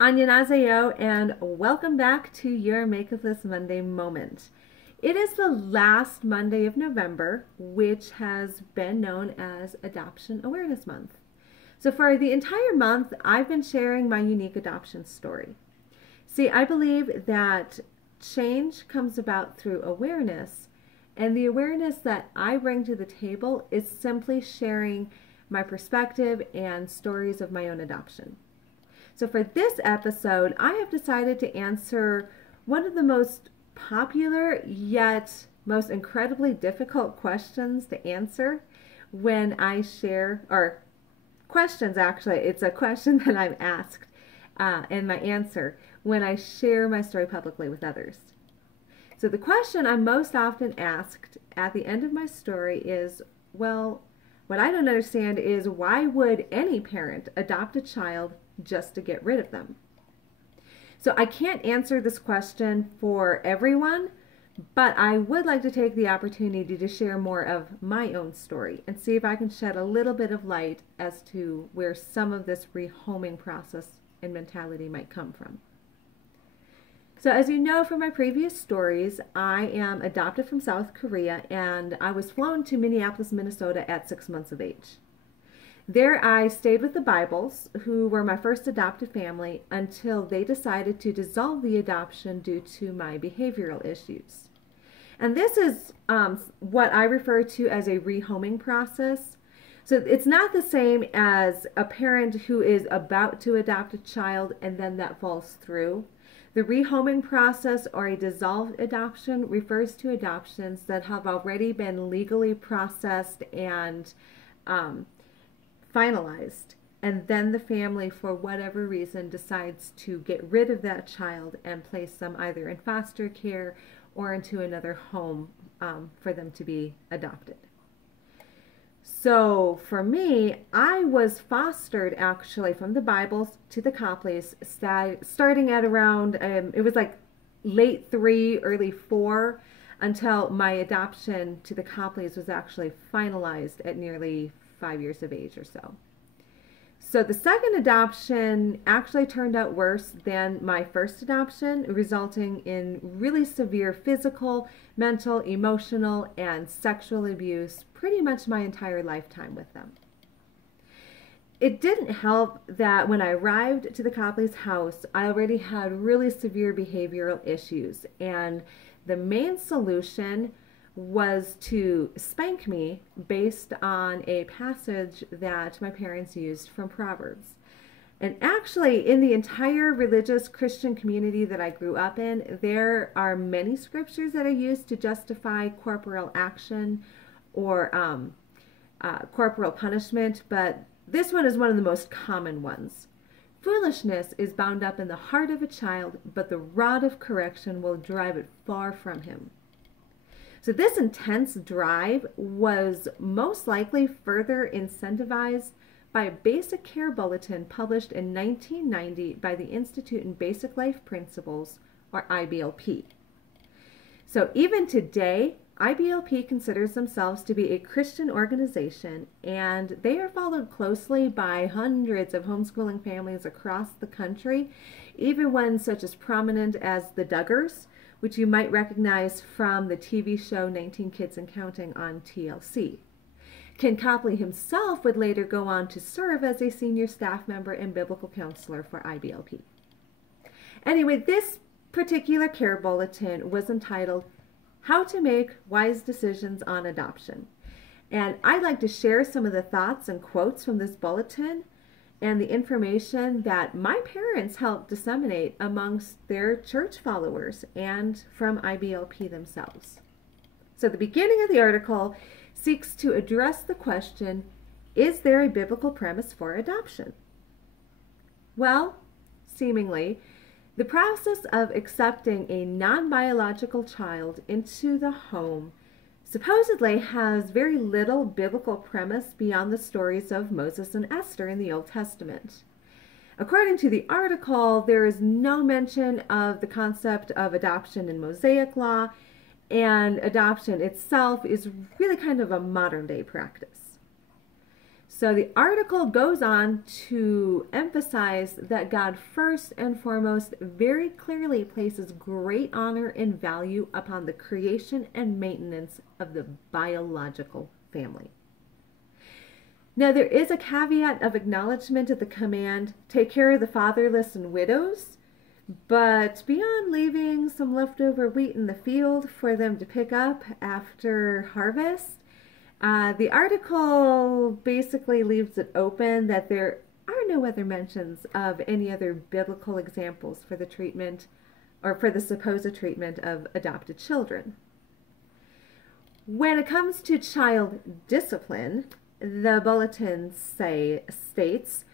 Annyeonghaseyo, and welcome back to your Makeupless Monday moment. It is the last Monday of November, which has been known as Adoption Awareness Month. So for the entire month, I've been sharing my unique adoption story. See, I believe that change comes about through awareness, and the awareness that I bring to the table is simply sharing my perspective and stories of my own adoption. So for this episode, I have decided to answer one of the most popular yet most incredibly difficult questions to answer when I share, or questions actually, it's a question that I'm asked and my answer when I share my story publicly with others. So the question I'm most often asked at the end of my story is, well, what I don't understand is why would any parent adopt a child just to get rid of them? So I can't answer this question for everyone, but I would like to take the opportunity to share more of my own story and see if I can shed a little bit of light as to where some of this rehoming process and mentality might come from. So as you know from my previous stories, I am adopted from South Korea, and I was flown to Minneapolis, Minnesota at 6 months of age. There I stayed with the Bibles, who were my first adopted family, until they decided to dissolve the adoption due to my behavioral issues. And this is what I refer to as a rehoming process. So it's not the same as a parent who is about to adopt a child and then that falls through. The rehoming process, or a dissolved adoption, refers to adoptions that have already been legally processed and finalized, and then the family, for whatever reason, decides to get rid of that child and place them either in foster care or into another home for them to be adopted. So for me, I was fostered actually from the Bibles to the Copleys, starting at around, it was like late 3, early 4, until my adoption to the Copleys was actually finalized at nearly 5 years of age or so. So the second adoption actually turned out worse than my first adoption, resulting in really severe physical, mental, emotional, and sexual abuse pretty much my entire lifetime with them. It didn't help that when I arrived to the Copley's house, I already had really severe behavioral issues, and the main solution was to spank me based on a passage that my parents used from Proverbs. And actually, in the entire religious Christian community that I grew up in, there are many scriptures that are used to justify corporal action or corporal punishment, but this one is one of the most common ones. Foolishness is bound up in the heart of a child, but the rod of correction will drive it far from him. So this intense drive was most likely further incentivized by a basic care bulletin published in 1990 by the Institute in Basic Life Principles, or IBLP. So even today, IBLP considers themselves to be a Christian organization, and they are followed closely by hundreds of homeschooling families across the country, even ones such as prominent as the Duggars, which you might recognize from the TV show 19 Kids and Counting on TLC. Ken Copley himself would later go on to serve as a senior staff member and biblical counselor for IBLP. Anyway, this particular care bulletin was entitled How to Make Wise Decisions on Adoption. And I'd like to share some of the thoughts and quotes from this bulletin and the information that my parents helped disseminate amongst their church followers and from IBLP themselves. So the beginning of the article seeks to address the question, is there a biblical premise for adoption? Well, seemingly, the process of accepting a non-biological child into the home supposedly has very little biblical premise beyond the stories of Moses and Esther in the Old Testament. According to the article, there is no mention of the concept of adoption in Mosaic law, and adoption itself is really kind of a modern day practice. So the article goes on to emphasize that God first and foremost very clearly places great honor and value upon the creation and maintenance of the biological family. Now there is a caveat of acknowledgement of the command, take care of the fatherless and widows, but beyond leaving some leftover wheat in the field for them to pick up after harvest, the article basically leaves it open that there are no other mentions of any other biblical examples for the treatment or for the supposed treatment of adopted children. When it comes to child discipline, the Bulletin states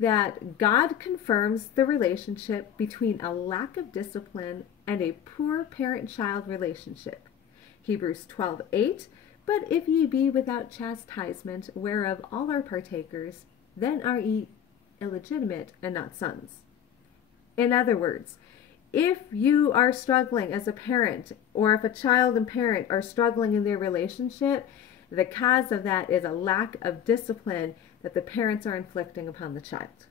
that God confirms the relationship between a lack of discipline and a poor parent-child relationship. Hebrews 12:8, but if ye be without chastisement, whereof all are partakers, then are ye illegitimate and not sons. In other words, if you are struggling as a parent, or if a child and parent are struggling in their relationship, the cause of that is a lack of discipline that the parents are inflicting upon the child.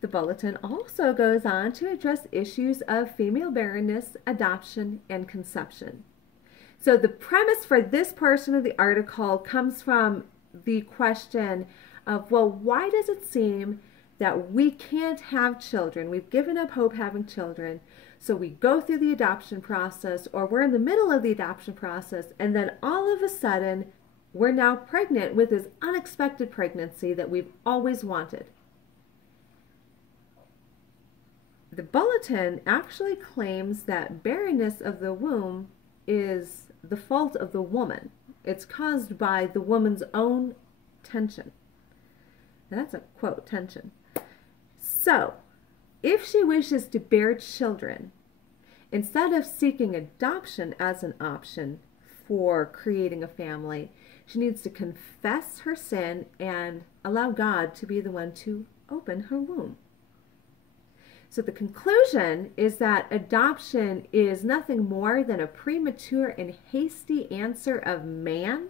The Bulletin also goes on to address issues of female barrenness, adoption, and conception. So the premise for this portion of the article comes from the question of, well, why does it seem that we can't have children? We've given up hope having children. So we go through the adoption process, or we're in the middle of the adoption process, and then all of a sudden, we're now pregnant with this unexpected pregnancy that we've always wanted. The Bulletin actually claims that barrenness of the womb is the fault of the woman. It's caused by the woman's own tension. Now that's a quote, tension. So, if she wishes to bear children, instead of seeking adoption as an option for creating a family, she needs to confess her sin and allow God to be the one to open her womb. So the conclusion is that adoption is nothing more than a premature and hasty answer of man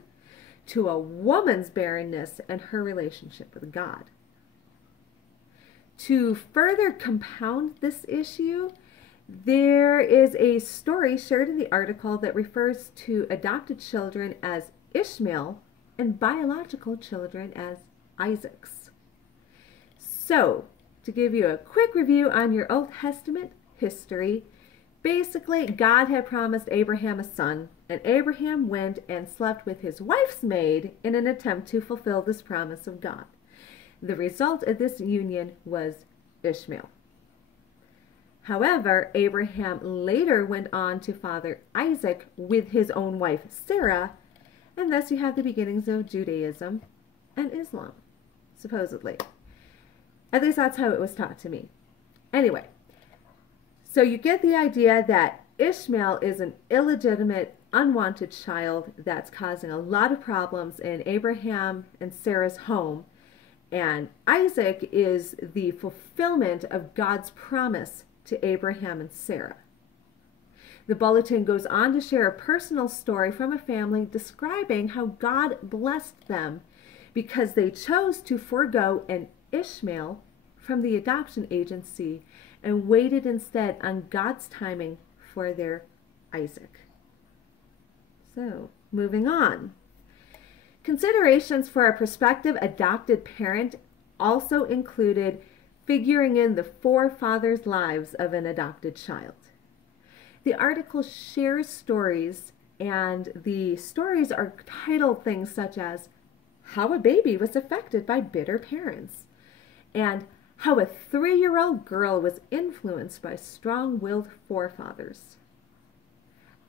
to a woman's barrenness and her relationship with God. To further compound this issue, there is a story shared in the article that refers to adopted children as Ishmael and biological children as Isaac's. So, to give you a quick review on your Old Testament history, basically God had promised Abraham a son, and Abraham went and slept with his wife's maid in an attempt to fulfill this promise of God. The result of this union was Ishmael. However, Abraham later went on to father Isaac with his own wife Sarah, and thus you have the beginnings of Judaism and Islam, supposedly. At least that's how it was taught to me. Anyway, so you get the idea that Ishmael is an illegitimate, unwanted child that's causing a lot of problems in Abraham and Sarah's home. And Isaac is the fulfillment of God's promise to Abraham and Sarah. The Bulletin goes on to share a personal story from a family describing how God blessed them because they chose to forego an Ishmael from the adoption agency and waited instead on God's timing for their Isaac. So, moving on. Considerations for a prospective adopted parent also included figuring in the forefathers' lives of an adopted child. The article shares stories, and the stories are titled things such as how a baby was affected by bitter parents, and how a 3-year-old girl was influenced by strong-willed forefathers.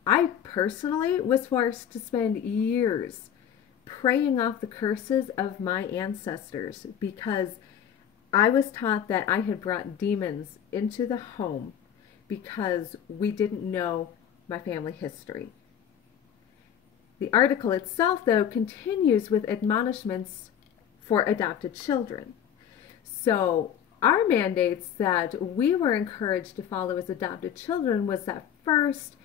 I personally was forced to spend years praying off the curses of my ancestors because I was taught that I had brought demons into the home because we didn't know my family history. The article itself, though, continues with admonishments for adopted children. So our mandates that we were encouraged to follow as adopted children was that first,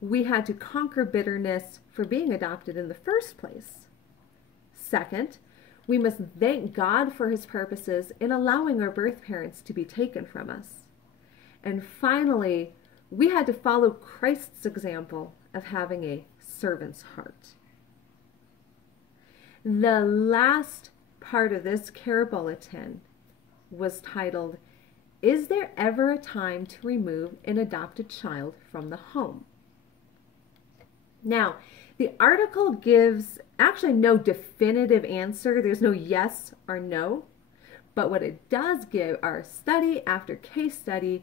we had to conquer bitterness for being adopted in the first place. Second, we must thank God for his purposes in allowing our birth parents to be taken from us. And finally, we had to follow Christ's example of having a servant's heart. The last part of this care bulletin was titled, "Is there ever a time to remove an adopted child from the home?" Now, the article gives actually no definitive answer. There's no yes or no. But what it does give are study after case study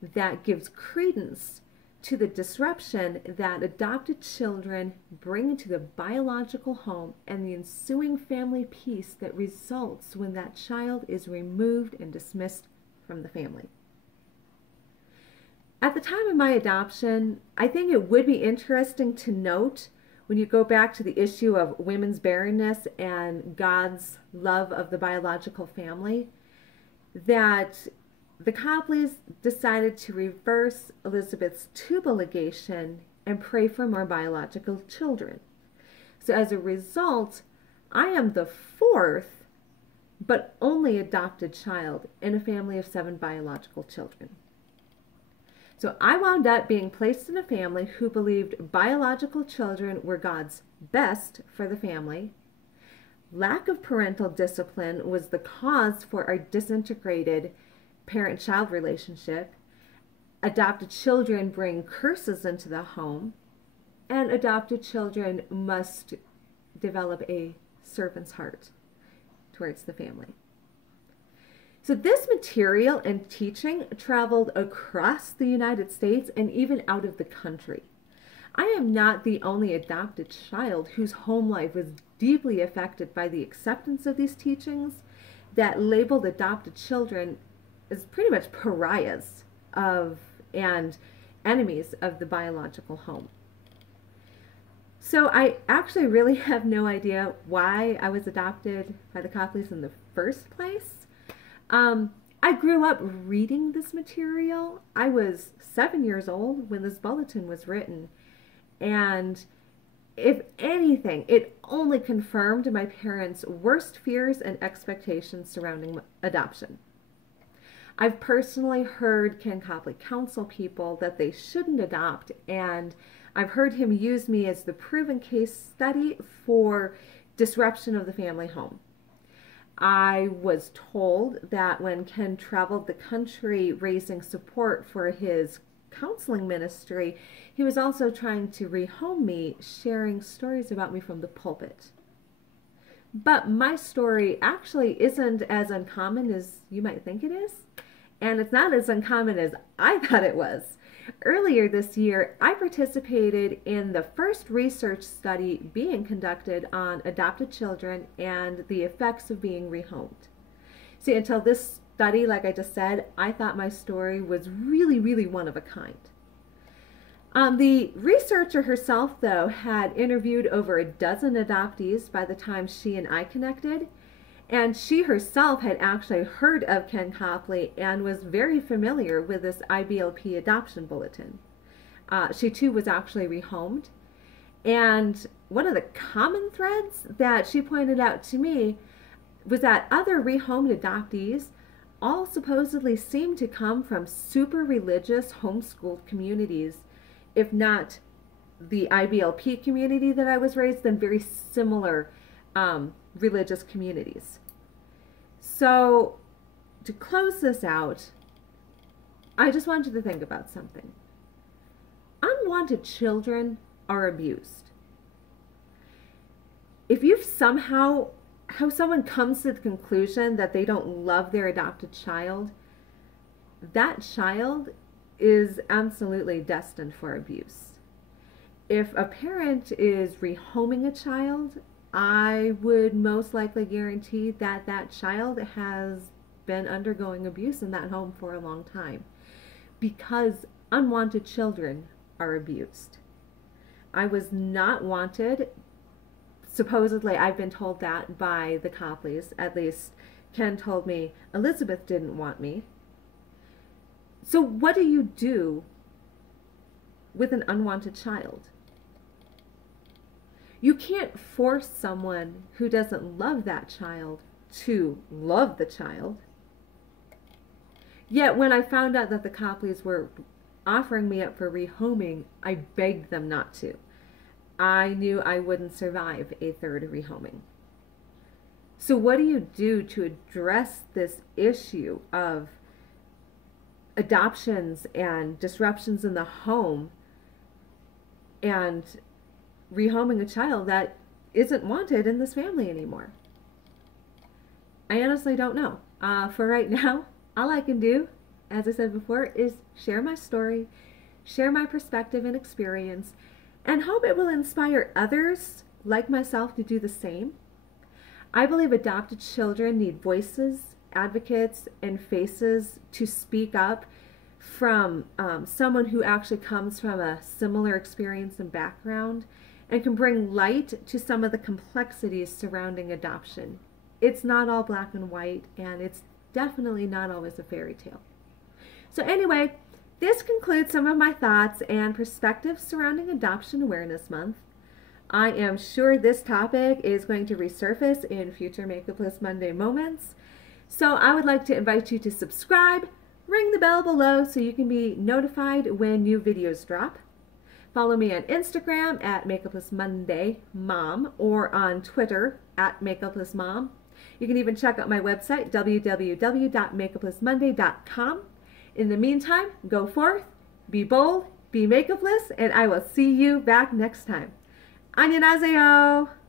that gives credence to the disruption that adopted children bring into the biological home and the ensuing family peace that results when that child is removed and dismissed from the family. At the time of my adoption, I think it would be interesting to note, when you go back to the issue of women's barrenness and God's love of the biological family, that the Copleys decided to reverse Elizabeth's tubal ligation and pray for more biological children. So as a result, I am the fourth, but only adopted child in a family of 7 biological children. So I wound up being placed in a family who believed biological children were God's best for the family. Lack of parental discipline was the cause for our disintegrated parent-child relationship. Adopted children bring curses into the home, and adopted children must develop a servant's heart towards the family. So this material and teaching traveled across the United States and even out of the country. I am not the only adopted child whose home life was deeply affected by the acceptance of these teachings that labeled adopted children as pretty much pariahs of and enemies of the biological home. So I actually really have no idea why I was adopted by the Copleys in the first place. I grew up reading this material. I was 7 years old when this bulletin was written. And if anything, it only confirmed my parents' worst fears and expectations surrounding adoption. I've personally heard Ken Copley counsel people that they shouldn't adopt, and I've heard him use me as the proven case study for disruption of the family home. I was told that when Ken traveled the country raising support for his counseling ministry, he was also trying to rehome me, sharing stories about me from the pulpit. But my story actually isn't as uncommon as you might think it is, and it's not as uncommon as I thought it was. Earlier this year, I participated in the first research study being conducted on adopted children and the effects of being rehomed. See, until this study, like I just said, I thought my story was really, really one of a kind. The researcher herself, though, had interviewed over a dozen adoptees by the time she and I connected, and she herself had actually heard of Ken Copley and was very familiar with this IBLP adoption bulletin. She too was actually rehomed. And one of the common threads that she pointed out to me was that other rehomed adoptees all supposedly seemed to come from super religious homeschooled communities, if not the IBLP community that I was raised in, very similar religious communities. So to close this out, I just want you to think about something. Unwanted children are abused. If you've somehow, how someone comes to the conclusion that they don't love their adopted child, that child is absolutely destined for abuse. If a parent is rehoming a child, I would most likely guarantee that that child has been undergoing abuse in that home for a long time, because unwanted children are abused. I was not wanted. Supposedly, I've been told that by the Copleys. At least Ken told me Elizabeth didn't want me. So what do you do with an unwanted child? You can't force someone who doesn't love that child to love the child. Yet when I found out that the Copleys were offering me up for rehoming, I begged them not to. I knew I wouldn't survive a third rehoming. So what do you do to address this issue of adoptions and disruptions in the home and rehoming a child that isn't wanted in this family anymore? I honestly don't know. For right now, all I can do, as I said before, is share my story, share my perspective and experience, and hope it will inspire others like myself to do the same. I believe adopted children need voices, advocates, and faces to speak up from someone who actually comes from a similar experience and background and can bring light to some of the complexities surrounding adoption. It's not all black and white, and it's definitely not always a fairy tale. So anyway, this concludes some of my thoughts and perspectives surrounding Adoption Awareness Month. I am sure this topic is going to resurface in future Makeupless Monday moments. So I would like to invite you to subscribe, ring the bell below so you can be notified when new videos drop. Follow me on Instagram at Makeupless Monday Mom or on Twitter at Makeupless Mom. You can even check out my website, www.makeuplessmonday.com. In the meantime, go forth, be bold, be makeupless, and I will see you back next time. 안녕하세요.